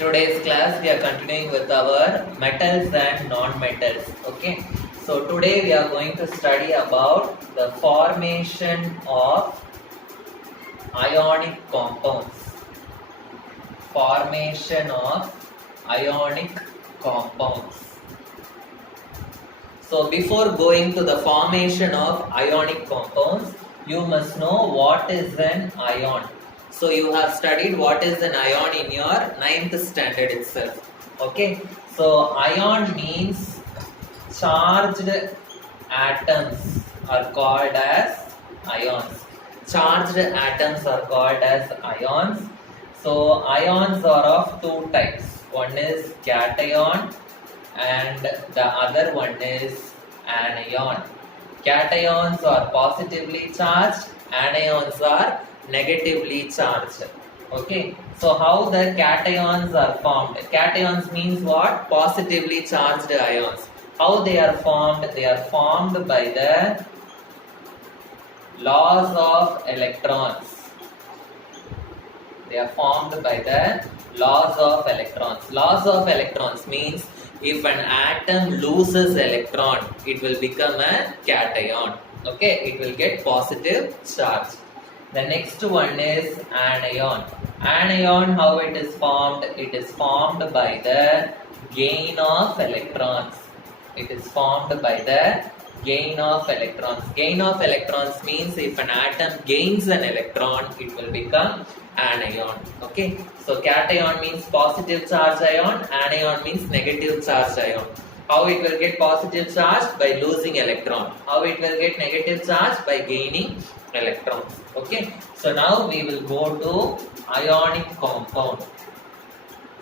today's class we are continuing with our metals and non-metals. Okay, so today we are going to study about the formation of ionic compounds. Formation of ionic compounds. So before going to the formation of ionic compounds, you must know what is an ion. So you have studied what is an ion in your 9th standard itself. Okay, so ion means charged atoms are called as ions. Charged atoms are called as ions. So ions are of two types. One is cation and the other one is anion. Cations are positively charged, anions are negatively charged. Okay, so how the cations are formed? Cations means what? Positively charged ions. How they are formed? They are formed by the laws of electrons. They are formed by the laws of electrons. Laws of electrons means if an atom loses electron, it will become a cation. Okay, it will get positive charge. The next one is anion. Anion, how it is formed? It is formed by the gain of electrons. It is formed by the gain of electrons. Gain of electrons means if an atom gains an electron, it will become anion. Okay, so cation means positive charge ion, anion means negative charge ion. How it will get positive charge? By losing electron. How it will get negative charge? By gaining electrons. Okay, so now we will go to ionic compound.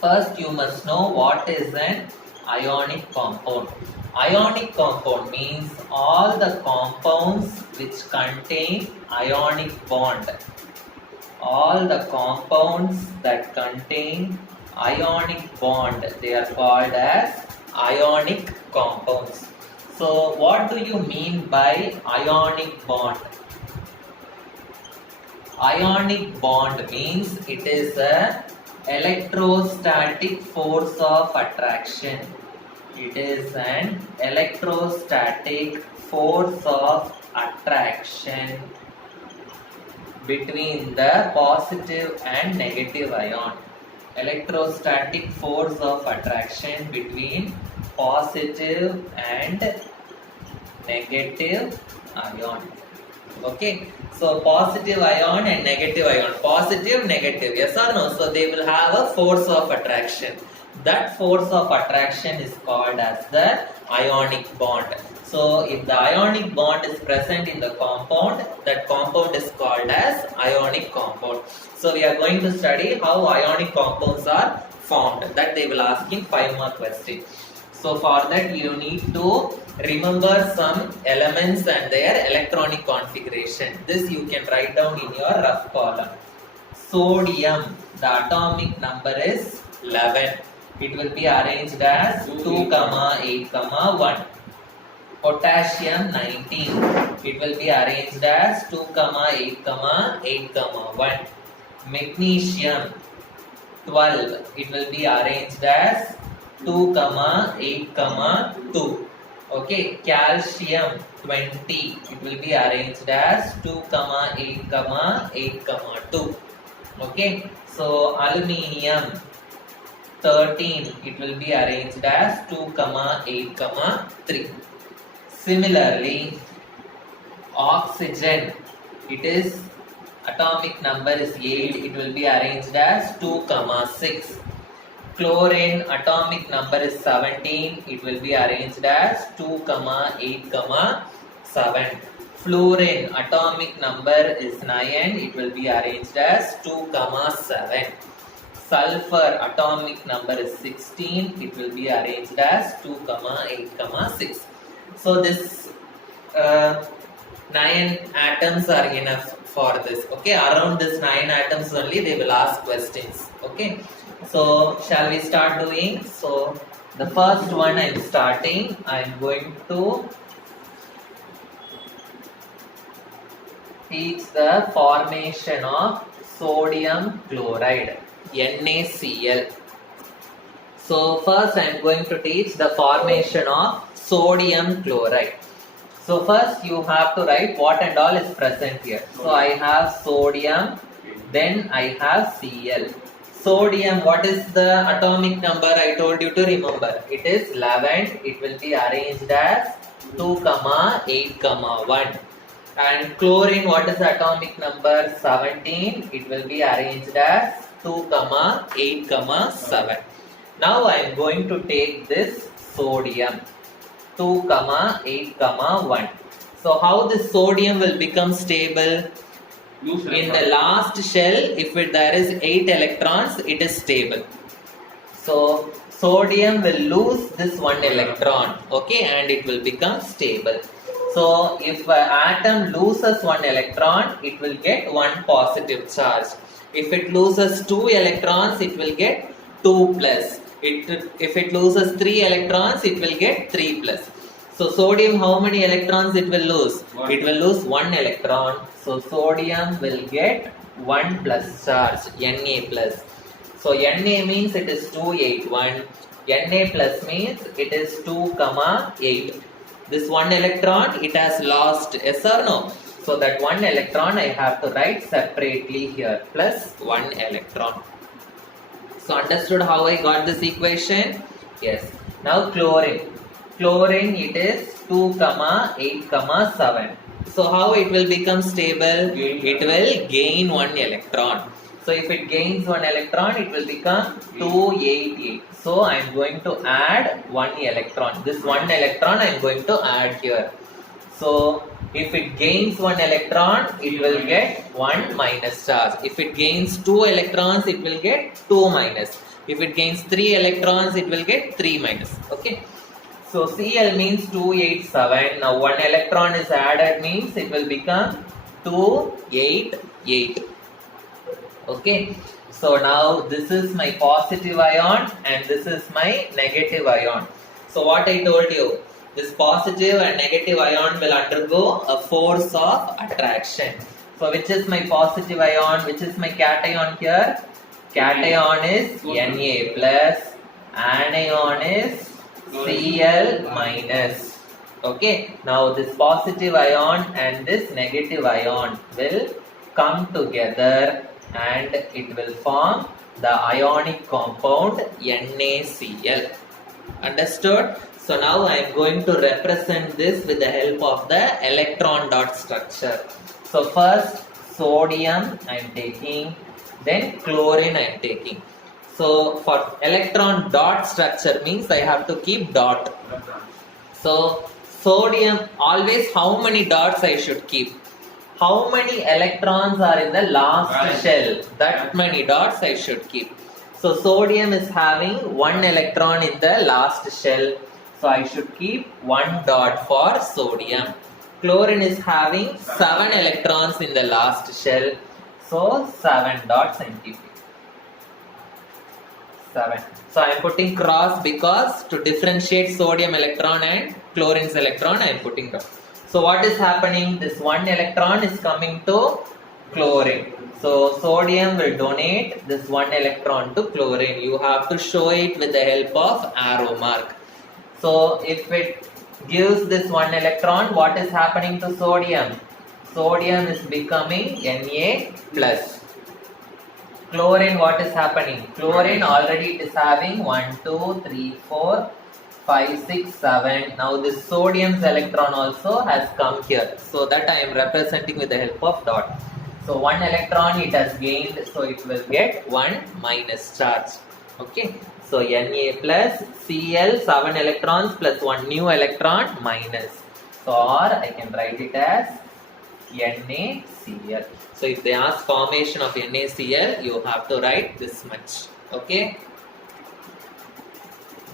First you must know what is an ionic compound. Ionic compound means all the compounds which contain ionic bond. All the compounds that contain ionic bond, they are called as ionic compounds. So what do you mean by ionic bond? Ionic bond means it is a electrostatic force of attraction. It is an electrostatic force of attraction between the positive and negative ion. Electrostatic force of attraction between positive and negative ion. Okay, so positive ion and negative ion. Positive, negative, yes or no? So they will have a force of attraction. That force of attraction is called as the ionic bond. So if the ionic bond is present in the compound, that compound is called as ionic compound. So we are going to study how ionic compounds are formed. That they will ask in 5 mark question. So for that you need to remember some elements and their electronic configuration. This you can write down in your rough column. Sodium, the atomic number is 11. It will be arranged as 2, 8, 1. Potassium 19. It will be arranged as 2, 8, 8, 1. Magnesium 12. It will be arranged as 2, 8, 2. Okay. Calcium 20. It will be arranged as 2, 8, 8, 2. Okay. So aluminium 13. It will be arranged as 2, 8, 3. Similarly, oxygen, it is atomic number is 8. It will be arranged as 2, 6. Chlorine atomic number is 17. It will be arranged as 2, 8, 7. Fluorine atomic number is 9. It will be arranged as 2, 7. Sulfur atomic number is 16. It will be arranged as 2, 8, 6. So this 9 atoms are enough for this. Okay, around this 9 atoms only they will ask questions. Okay, so shall we start doing? So the first one I am starting. I am going to teach the formation of sodium chloride, NaCl. So first I am going to teach the formation of sodium chloride. So first you have to write what and all is present here. So I have sodium, then I have Cl. Sodium, what is the atomic number I told you to remember? It is 11. It will be arranged as 2, 8, 1. And chlorine, what is the atomic number? 17. It will be arranged as 2, 8, 7. Now I am going to take this sodium 2, 8, 1. So how this sodium will become stable? In the last shell, if there is 8 electrons, it is stable. So sodium will lose this 1 electron, okay, and it will become stable. So if an atom loses 1 electron, it will get 1 positive charge. If it loses 2 electrons, it will get 2 plus. If it loses 3 electrons, it will get 3 plus. So sodium, how many electrons it will lose? It will lose 1 electron. So sodium will get 1 plus charge, Na plus. So Na means it is 281. Na plus means it is 2, 8. This 1 electron, it has lost, yes or no? So that 1 electron I have to write separately here, plus 1 electron. So understood how I got this equation? Yes. Now chlorine. Chlorine, it is 2, 8, 7. So how it will become stable? It will gain 1 electron. So if it gains 1 electron, it will become 288. So I am going to add 1 electron. This 1 electron I am going to add here. So if it gains 1 electron, it will get 1 minus charge. If it gains 2 electrons, it will get 2 minus. If it gains 3 electrons, it will get 3 minus. Okay. So Cl means 287. Now 1 electron is added means it will become 288. Okay. So now this is my positive ion and this is my negative ion. So what I told you, this positive and negative ion will undergo a force of attraction. So which is my positive ion? Which is my cation here? Cation is Na plus, anion is Cl minus. Okay. Now this positive ion and this negative ion will come together and it will form the ionic compound NaCl. Understood? So now I am going to represent this with the help of the electron dot structure. So first sodium I am taking, then chlorine I am taking. So for electron dot structure means I have to keep dot. So sodium, always how many dots I should keep? How many electrons are in the last shell? That many dots I should keep. So sodium is having 1 electron in the last shell. So I should keep 1 dot for sodium. Chlorine is having 7 electrons in the last shell. So 7 dots I am keeping. 7. So I am putting cross because to differentiate sodium electron and chlorine's electron I am putting dot. So what is happening? This 1 electron is coming to chlorine. So sodium will donate this 1 electron to chlorine. You have to show it with the help of arrow mark. So if it gives this 1 electron, what is happening to sodium? Sodium is becoming Na plus. Chlorine, what is happening? Chlorine already it is having 1, 2, 3, 4, 5, 6, 7. Now this sodium's electron also has come here. So that I am representing with the help of dot. So 1 electron it has gained, so it will get 1 minus charge. Okay. So Na plus Cl 7 electrons plus 1 new electron minus. So or I can write it as NaCl. So if they ask formation of NaCl, you have to write this much. Okay.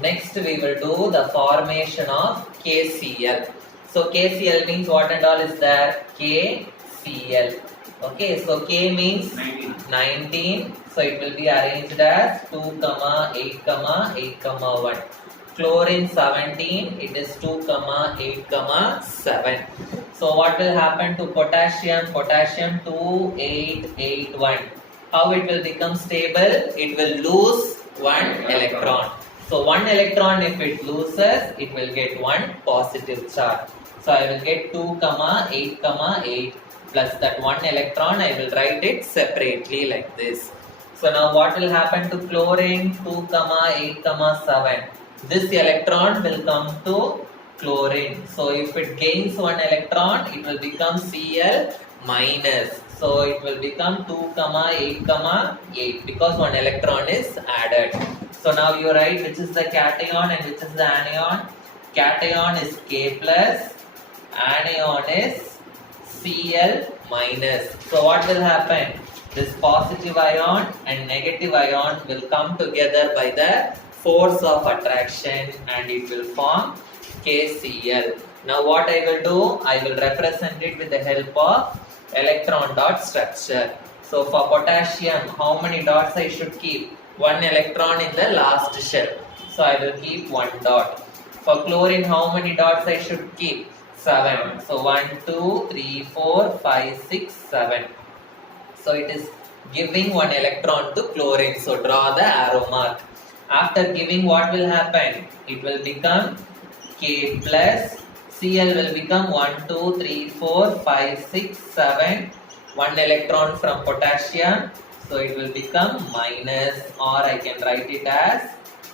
Next we will do the formation of KCl. So KCl means what and all is there? KCl. Okay, so K means 19. So it will be arranged as 2, 8, 8, 1. Chlorine 17, it is 2, 8, 7. So what will happen to potassium? Potassium 2, 8, 8, 1. How it will become stable? It will lose 1 electron. So one electron, if it loses, it will get one positive charge. So I will get 2 comma 8 comma 8 plus that one electron. I will write it separately like this. So now what will happen to chlorine? 2 comma 8 comma 7. This electron will come to chlorine. So if it gains one electron, it will become Cl minus. So it will become 2 comma 8 comma 8 because one electron is added. So now you write which is the cation and which is the anion. Cation is K plus, anion is Cl minus. So what will happen? This positive ion and negative ion will come together by the force of attraction and it will form KCl. Now what I will do? I will represent it with the help of electron dot structure. So for potassium, how many dots I should keep? One electron in the last shell. So I will keep one dot. For chlorine, how many dots I should keep? 7. So 1, 2, 3, 4, 5, 6, 7. So it is giving one electron to chlorine. So draw the arrow mark. After giving, what will happen? It will become K plus, Cl will become 1, 2, 3, 4, 5, 6, 7. One electron from potassium. So it will become minus, or I can write it as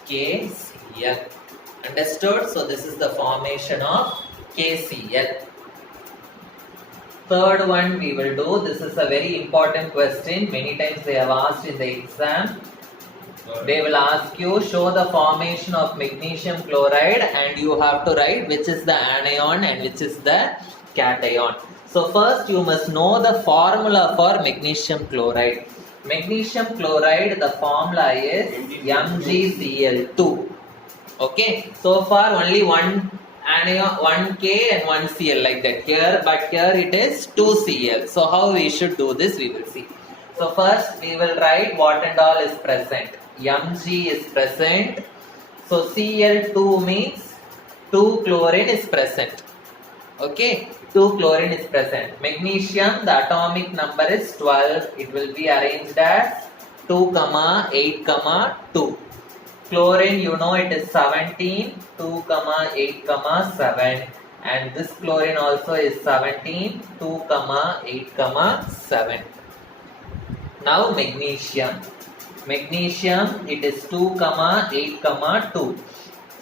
KCl. Understood? So this is the formation of KCl. Third one we will do. This is a very important question. Many times they have asked in the exam. They will ask you, show the formation of magnesium chloride and you have to write which is the anion and which is the cation. So first you must know the formula for magnesium chloride. Magnesium chloride, the formula is MgCl2. Okay, so far only one anion, one K and one Cl like that here, but here it is 2 Cl. So how we should do this, we will see. So first we will write what and all is present. Mg is present. So Cl2 means 2 chlorine is present. Okay, 2 chlorine is present. Magnesium, the atomic number is 12. It will be arranged as 2 comma 8 comma 2. Chlorine, you know it is 17, 2 comma 8 comma 7. And this chlorine also is 17, 2 comma 8 comma 7. Now magnesium. Magnesium, it is 2 comma 8 comma 2.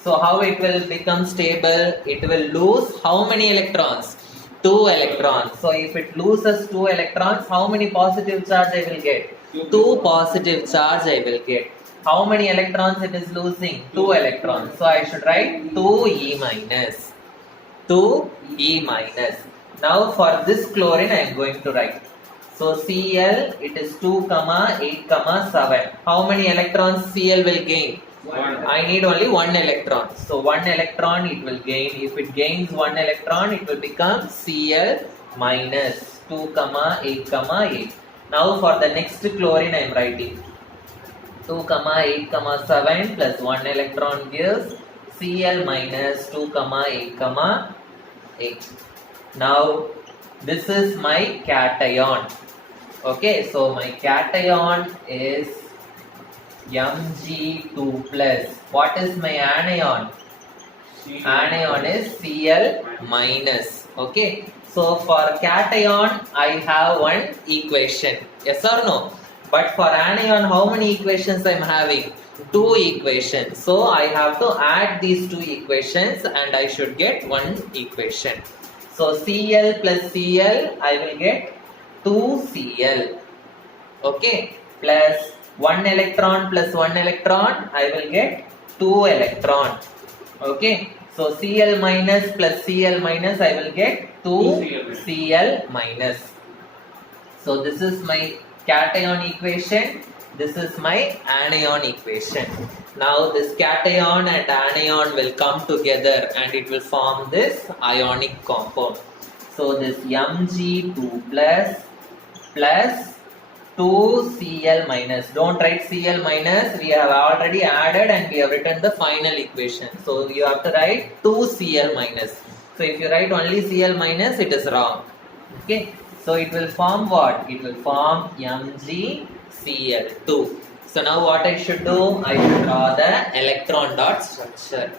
So how it will become stable? It will lose how many electrons? 2 electrons. So if it loses 2 electrons, how many positive charge I will get? 2 positive charge I will get. How many electrons it is losing? 2 electrons. So I should write 2E minus. 2E minus. Now for this chlorine I am going to write. So Cl, it is 2 comma 8 comma 7. How many electrons Cl will gain? I need only 1 electron. So 1 electron it will gain. If it gains 1 electron, it will become Cl minus 2 comma 8 comma 8. Now for the next chlorine I am writing. 2 comma 8 comma 7 plus 1 electron gives Cl minus 2 comma 8 comma 8. Now this is my cation. Okay, so my cation is Mg2 plus. What is my anion? Anion is Cl minus. Okay, so for cation I have one equation. Yes or no? But for anion, how many equations I am having? 2 equations. So I have to add these 2 equations and I should get one equation. So Cl plus Cl, I will get 2Cl. Okay, plus 1 electron plus 1 electron, I will get 2 electron. Okay, so Cl minus plus Cl minus, I will get 2Cl minus. So this is my cation equation. This is my anion equation. Now this cation and anion will come together and it will form this ionic compound. So this Mg2 plus 2Cl minus. Don't write Cl minus. We have already added and we have written the final equation. So you have to write 2Cl minus. So if you write only Cl minus, it is wrong. Okay. So it will form what? It will form MgCl2. So now what I should do? I should draw the electron dot structure.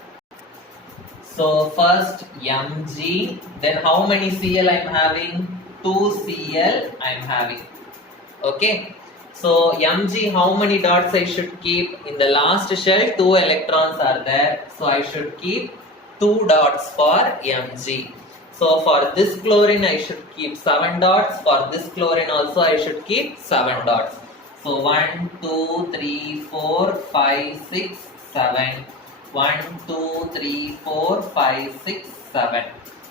So first Mg, then how many Cl I am having? 2 Cl I am having. Okay. So Mg, how many dots I should keep? In the last shell, 2 electrons are there. So I should keep 2 dots for Mg. So for this chlorine, I should keep 7 dots. For this chlorine also, I should keep 7 dots. So 1, 2, 3, 4, 5, 6, 7. 1, 2, 3, 4, 5, 6, 7.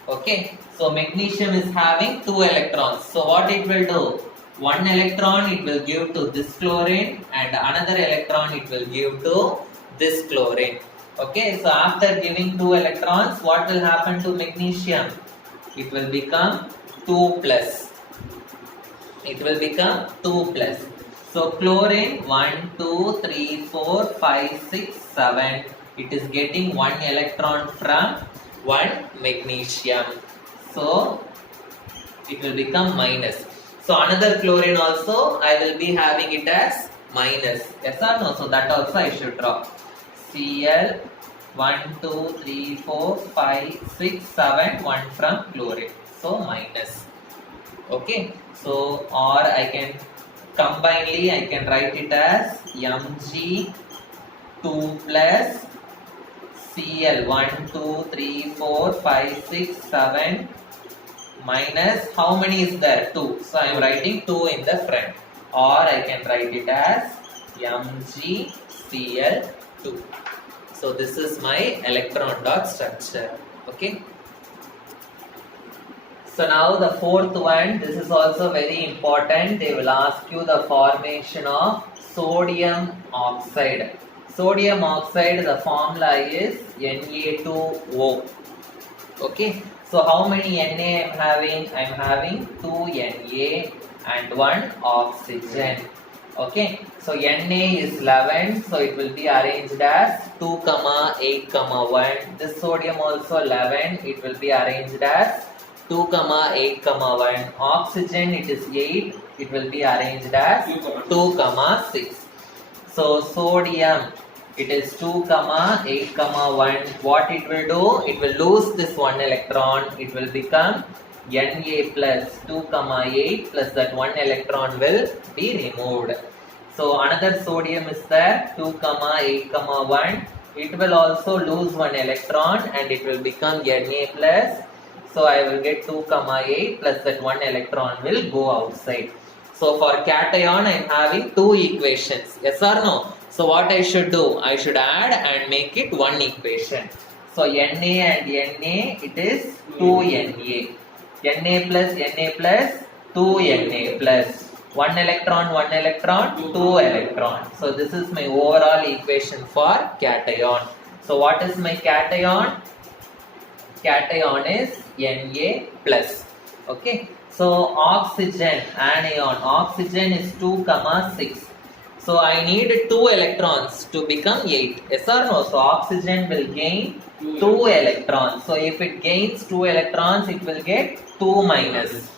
Okay. So magnesium is having 2 electrons. So what it will do? 1 electron it will give to this chlorine and another electron it will give to this chlorine. Okay, so after giving 2 electrons, what will happen to magnesium? It will become 2 plus. It will become 2 plus. So chlorine 1, 2, 3, 4, 5, 6, 7. It is getting 1 electron from 1 magnesium. So it will become minus. So another chlorine also I will be having it as minus. Yes or no? So that also I should draw. Cl 1, 2, 3, 4, 5, 6, 7, 1 from chlorine. So minus. Okay. So or I can combinedly I can write it as Mg 2 plus Cl 1, 2, 3, 4, 5, 6, 7 minus how many is there? 2. So I am writing 2 in the front. Or I can write it as MgCl2. So this is my electron dot structure. Okay. So now the fourth one, this is also very important. They will ask you the formation of sodium oxide. Sodium oxide, the formula is Na2O. Okay. So how many Na I am having? I am having 2 Na and 1 oxygen. Okay. So Na is 11. So it will be arranged as 2, 8, 1. This sodium also 11. It will be arranged as 2, 8, 1. Oxygen it is 8. It will be arranged as 2, 6. So sodium it is 2, 8, 1. What it will do? It will lose this 1 electron. It will become Na plus 2, 8 plus that 1 electron will be removed. So another sodium is there 2, 8, 1. It will also lose 1 electron and it will become Na plus. So I will get 2, 8 plus that 1 electron will go outside. So for cation I am having 2 equations. Yes or no? So what I should do? I should add and make it one equation. So Na and Na it is 2 Na. Na plus 2 Na plus 1 electron 1 electron 2 electron. So this is my overall equation for cation. So what is my cation? Cation is Na plus. Okay. So oxygen anion. Oxygen is 2, 6. So I need 2 electrons to become 8. Yes or no? So oxygen will gain 2 electrons. So if it gains 2 electrons, it will get 2 minus.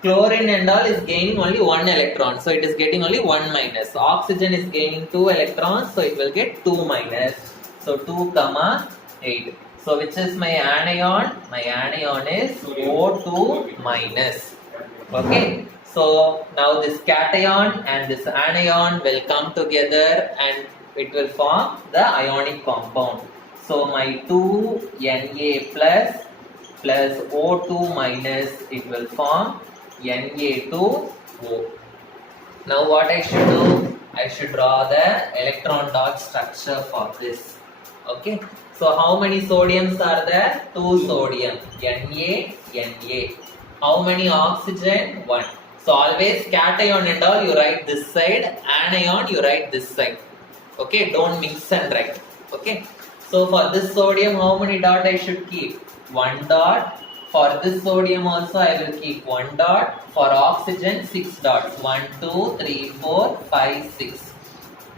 Chlorine and all is gaining only 1 electron. So it is getting only 1 minus. Oxygen is gaining 2 electrons. So it will get 2 minus. So 2, 8. So which is my anion? My anion is O2 minus. Okay. So now this cation and this anion will come together and it will form the ionic compound. So my 2 Na plus O2 minus it will form Na2O. Now what I should do? I should draw the electron dot structure for this. Okay. So how many sodiums are there? 2 sodium. Na. How many oxygen? 1. So always cation and all you write this side, anion you write this side. Okay, don't mix and write. Okay. So for this sodium, how many dot I should keep? 1 dot. For this sodium also I will keep 1 dot. For oxygen 6 dots. 1, 2, 3, 4, 5, 6.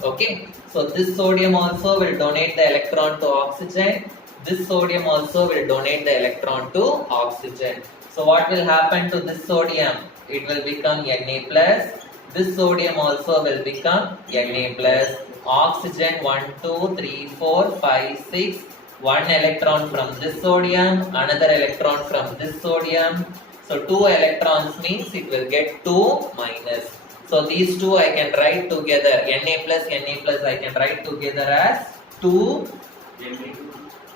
Okay. So this sodium also will donate the electron to oxygen. This sodium also will donate the electron to oxygen. So what will happen to this sodium? It will become Na plus This sodium also will become Na plus. Oxygen 1, 2, 3, 4, 5, 6. One electron from this sodium, another electron from this sodium. So 2 electrons means it will get 2 minus. So these two I can write together. Na plus I can write together as 2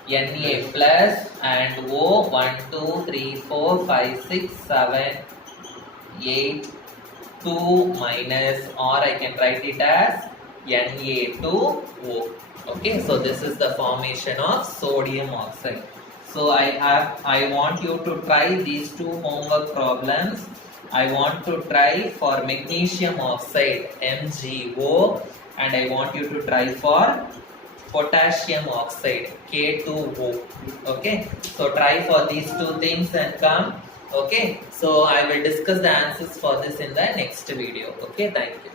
Na plus and O 1, 2, 3, 4, 5, 6, 7, 8, 2 minus, or I can write it as Na2O. Okay, so this is the formation of sodium oxide. So I want you to try these two homework problems. I want to try for magnesium oxide MgO, and I want you to try for potassium oxide K2O. Okay, so try for these two things and come. Okay, so I will discuss the answers for this in the next video. Okay, thank you.